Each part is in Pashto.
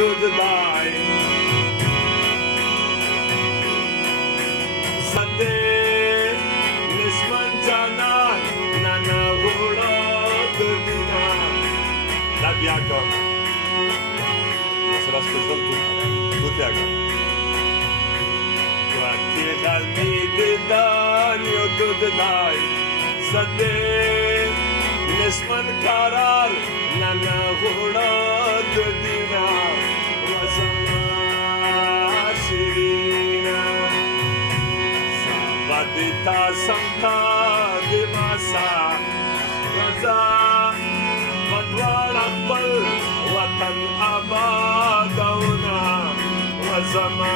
दूधदाई सते निस्मंचना ननगुड़ा दूधना Dabiaga sarà ascoltato tutti aga guardi dal midani o दूधदाई सते निस्मन करार ननगुड़ा दूधना वसना शिरीना sabadita samta dimasa raza madwar watan abadawna wazama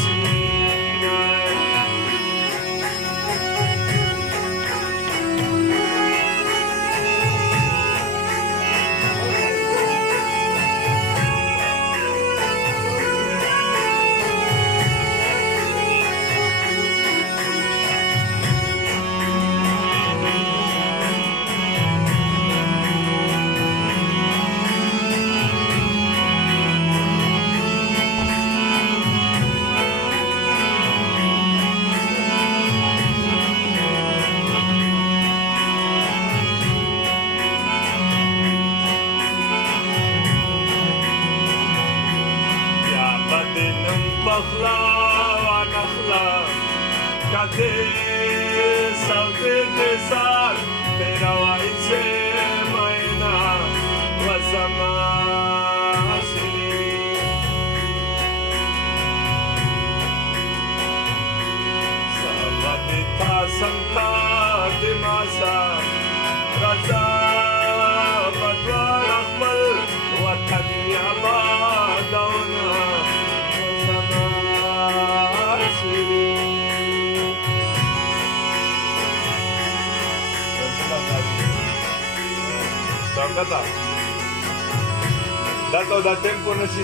shina بخلا ونخلا کده سوده دزار پیروایی چه مینا و زماشی سوادی تا سمتا دماسا رضا بدوار اخبر وطن یابادونا Dato da tempo non si